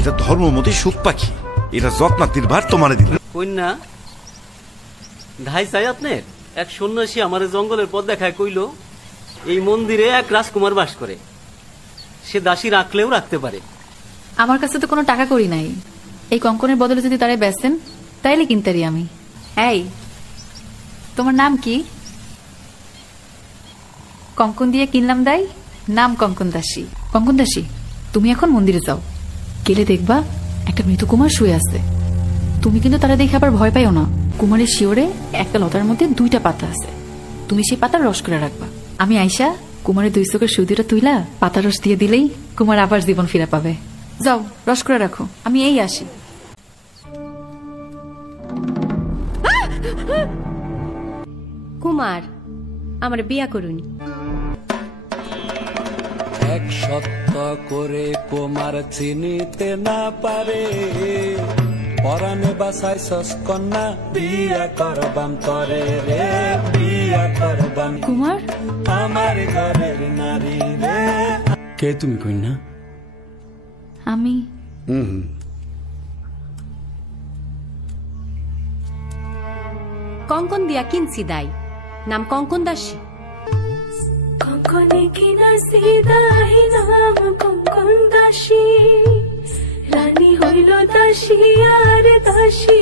এটা ধর্মমতী সুখ পাখি, এটা যত্নাতির ভার তোমারে দিল। কন্যা ধাই চাই আপনার এক সন্ন্যাসী আমার জঙ্গলের পথ দেখায় কইল এই মন্দিরে এক রাজকুমার বাস করে, সে দাসী রাখলেও রাখতে পারে। আমার কাছে তো কোনো টাকা করি নাই, এই কঙ্কনের বদলে যদি তারে বেচেন তাইলে কিনতারি আমি। এই তোমার নাম কি? কঙ্কন দিয়ে কিনলাম দাই, নাম কঙ্কন দাসী। কঙ্কন দাসী, তুমি এখন মন্দিরে যাও, গেলে দেখবা একটা মৃত কুমার শুয়ে আছে। তুমি কিন্তু তারা দেখে আবার ভয় পাইও না। কুমারের শিওরে একটা লতার মধ্যে 2টা পাতা আছে, তুমি সেই পাতার রস করে রাখবা। আমি আইসা কুমারের 2 চোখের সুদিটা তুইলা পাতার রস দিয়ে দিলেই কুমার আবার জীবন ফিরে পাবে। যাও রস করে রাখো, আমি এই আসি। কুমার আমার বিয়া করুন। এক সত্য করে কুমার চিনিতে না পারে, পরাণে বাসাইছস কন্যা, বিয়া করবাম তরে রে, বিয়া করবাম কুমার আমার ঘরের নারী রে। কে তুমি কন্যা? আমি কঙ্কন দিয়া কিনছি দাই, নাম কঙ্কন দাসী। কঙ্কনে কিনা সিদাহি নাম কঙ্কন দাসী, রানী হইল দাসী আর দাসী